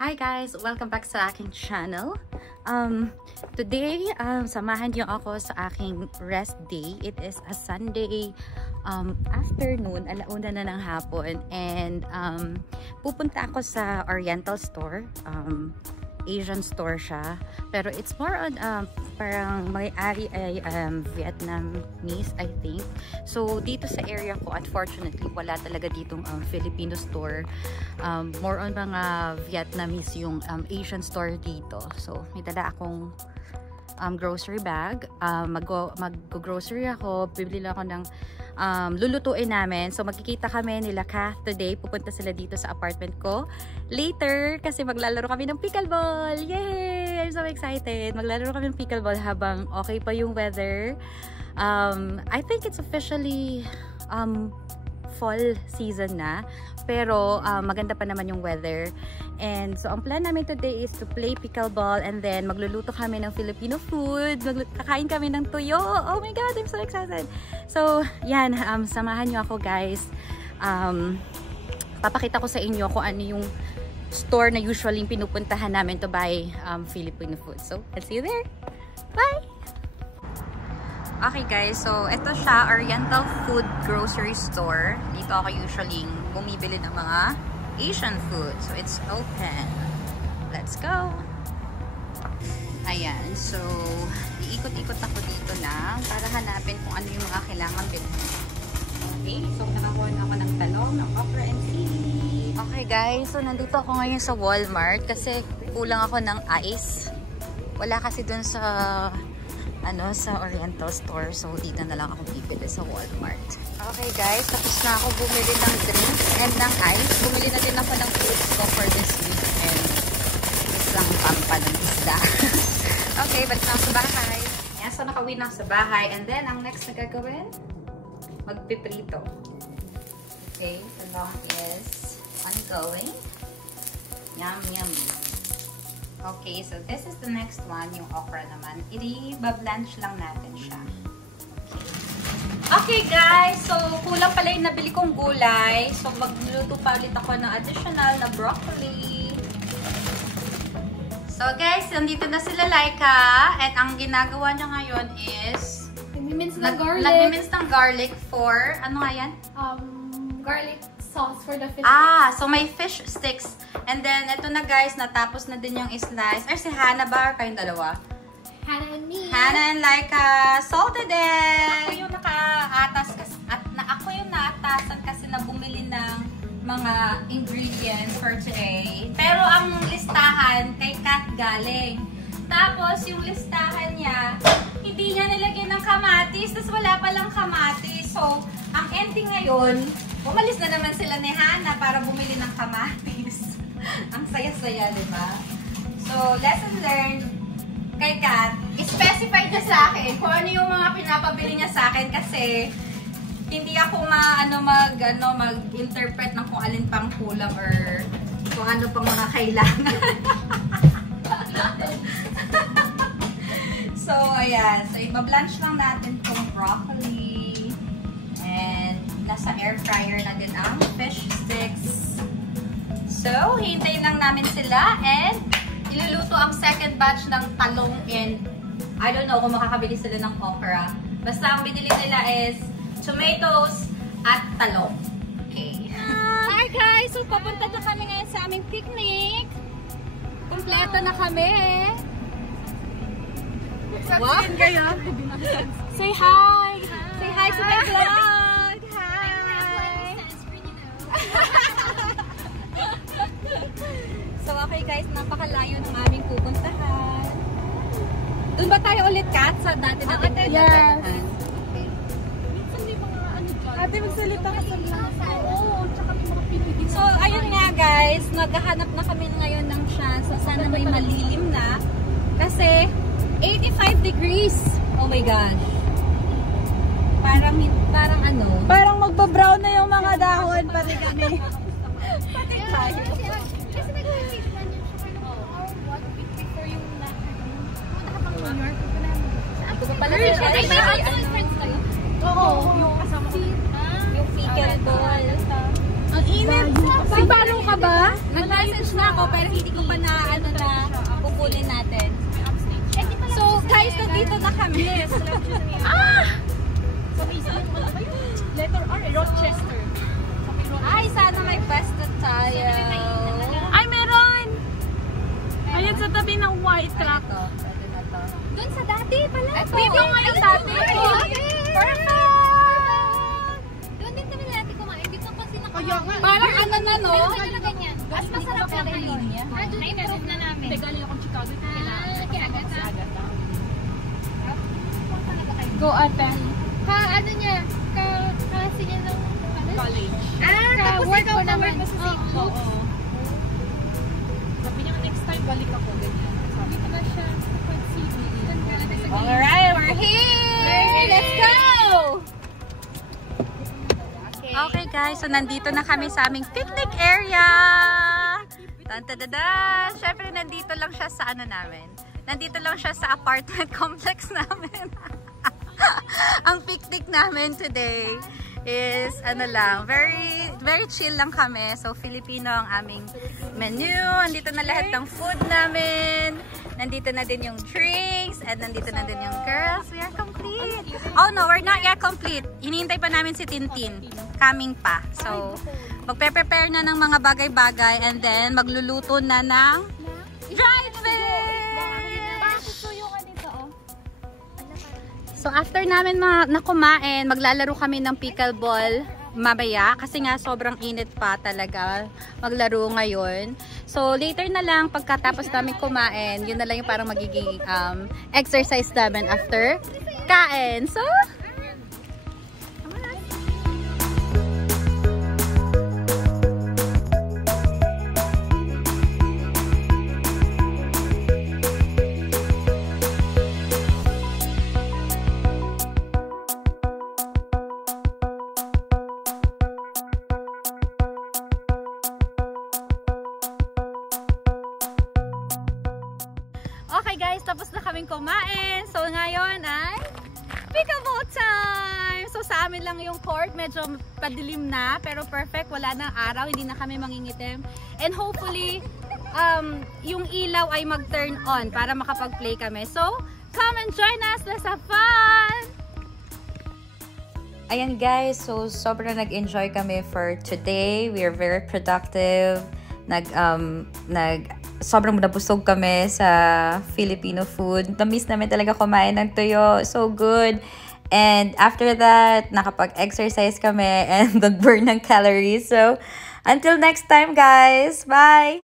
Hi guys! Welcome back sa aking channel. Today, samahan niyo ako sa aking rest day. It is a Sunday afternoon, alauna na ng hapon. And pupunta ako sa Oriental store. Asian store siya. Pero it's more on, parang may-ari ay Vietnamese, I think. So, dito sa area ko, unfortunately, wala talaga ditong Filipino store. More on mga Vietnamese yung Asian store dito. So, may dala akong grocery bag. Mag-grocery ako. Bibili lang ako ng lulutuin namin. So, magkikita kami nila Kath today. Pupunta sila dito sa apartment ko later kasi maglalaro kami ng pickleball. Yay! I'm so excited. Maglalaro kami ng pickleball habang okay pa yung weather. I think it's officially fall season na. Pero maganda pa naman yung weather. And so, ang plan namin today is to play pickleball and then magluluto kami ng Filipino food. Kakain kami ng tuyo. Oh my God, I'm so excited. So, yan. Samahan nyo ako, guys. Papakita ko sa inyo kung ano yung store na usually pinupuntahan namin to buy Filipino food. So, I'll see you there. Bye! Okay guys, so ito siya, Oriental Food Grocery Store. Dito ako usually bumibili ng mga Asian food. So it's open. Let's go! Ayan, so iikot-ikot ako dito lang para hanapin kung ano yung mga kailangan bilhin. Okay, so nakakuha na ako ng talong, ng okra and sili. Okay guys, so nandito ako ngayon sa Walmart kasi kulang ako ng ice. Wala kasi dun sa sa Oriental store. So, dito na lang ako bibili sa Walmart. Okay guys, tapos na ako bumili ng drinks and ng ice. Bumili na din ako ng fruits ko for this week and isang pampa ng isda. Okay, balik na ako sa bahay. Ayan, so nakauwi na ako sa bahay. And then, ang next na gagawin, magpiprito. Okay, the long is ongoing. Yum, yum. Okay, so this is the next one, yung okra naman. I-blanch lang natin siya. Okay guys, so kulang pala yung nabili kong gulay. So magluluto pa ulit ako ng additional na broccoli. So guys, nandito na sila Laika. At ang ginagawa niya ngayon is nagmi-mince ng garlic. Nagmi-mince ng garlic for, ano nga yan? Garlic sauce for the fish sticks. So may fish sticks. And then, ito na guys, natapos na din yung slice. Or si Hannah ba? Or kayong dalawa? Hannah and me. Hannah and Laika. Salted egg! Ako yung nakaatas kasi, ako yung naatasan kasi na bumili ng mga ingredients for today. Pero ang listahan kay Kat galing. Tapos, yung listahan niya, hindi niya nilagyan ng kamatis. Tapos wala palang kamatis. So, ang ending ngayon, umalis na naman sila ni Hannah para bumili ng kamatis. Ang saya-saya, di ba? So, lesson learned kay Kat, specify niya sa akin kung ano yung mga pinapabili niya sa akin kasi hindi ako mag-interpret ng kung alin pang kulang or kung ano pang mga kailangan. So, ayan. So, i-blanch lang natin itong broccoli and nasa air fryer na din ang fish sticks. So, hintayin lang namin sila and iluluto ang second batch ng talong and I don't know kung makakabili sila ng okra. Basta ang binili nila is tomatoes at talong. Okay. Hi guys! So, papunta na kami ngayon sa aming picnic. Kompleto na kami. Wow! Say hi! Say hi to my vlog! Hi! So, okay guys, napakalayo ng aming pupuntahan. Doon ba tayo ulit, Kat? Sa dati natin? Yes. Okay. Minsan may mga ano dyan. Ate, magsalita ka sa mga. Oo, tsaka may mga pinigil. So, ayun nga guys, naghahanap na kami ngayon ng chance. So, sana may malilim na. Kasi, 85 degrees. Oh my gosh. Parang ano? Parang magpa-brown na yung mga dahon. Pati kami. Pati tayo. Kasi nag-picture man yun siya kayo. What? Picture yung nakapang New York. Ito pa pala. Ay, may husband friends kayo? Oo. Yung kasama ko. Yung pickleball. Ang init. Si Barong ka ba? Nag-message na ako pero hindi ko pa na ano na kukunin natin. So guys, nandito na kami. Letter R, Rochester. Ay, sana may pwesto tayo. Ay, meron! Ayan sa tabi ng white truck. Ito, pwede na to. Doon sa dati pala. Preview nga yung dati. Perfect! Doon din kami natin kumain. Dito kasi nakakain. Parang ano na, no? Pero talaga ganyan. Mas masarap na kayo. Doon na-improve na namin. Galing akong Chicago. Kaya agad na. Go ate. Ano niya? Kasi niya ng College. tapos Work ikaw ko naman. na-work mo sa St. Oo. Luke's. Sabi niya, next time balik ako. Ganyan. Sabi Dito ba siya? Sa Quad City. Doon ka lang sa Alright, we're here! Let's go! Okay guys, so nandito na kami sa aming picnic area. Tantadadan! Siyempre nandito lang siya sa ano namin. Nandito lang siya sa apartment complex namin. Ang picnic namin today is ano lang, very chill lang kami. So Filipino ang aming menu. Nandito na lahat ng food namin. Nandito na din yung drinks and nandito na din yung girls. We are complete. Oh no, we're not yet complete. Hinihintay pa namin si Tintin. Coming pa. So magpe-prepare na ng mga bagay-bagay and then magluluto na ng dried fish. So after namin na kumain, maglalaro kami ng pickleball mamaya kasi nga sobrang init pa talaga maglaro ngayon. So later na lang pagkatapos namin kumain, yun na lang yung parang magiging exercise namin after kain. So okay guys, tapos na kaming kumain. So ngayon ay pickleball time! So sa amin lang yung court, medyo padilim na, pero perfect, wala nang araw, hindi na kami mangingitim. And hopefully, yung ilaw ay mag-turn on para makapag-play kami. So, come and join us! Let's have fun! Ayan guys, so sobrang nag-enjoy kami for today. We are very productive. Sobrang nabusog kami sa Filipino food. Na-miss namin talaga kumain ng tuyo. So good. And after that, nakapag-exercise kami and nag-burn ng calories. So, until next time guys. Bye!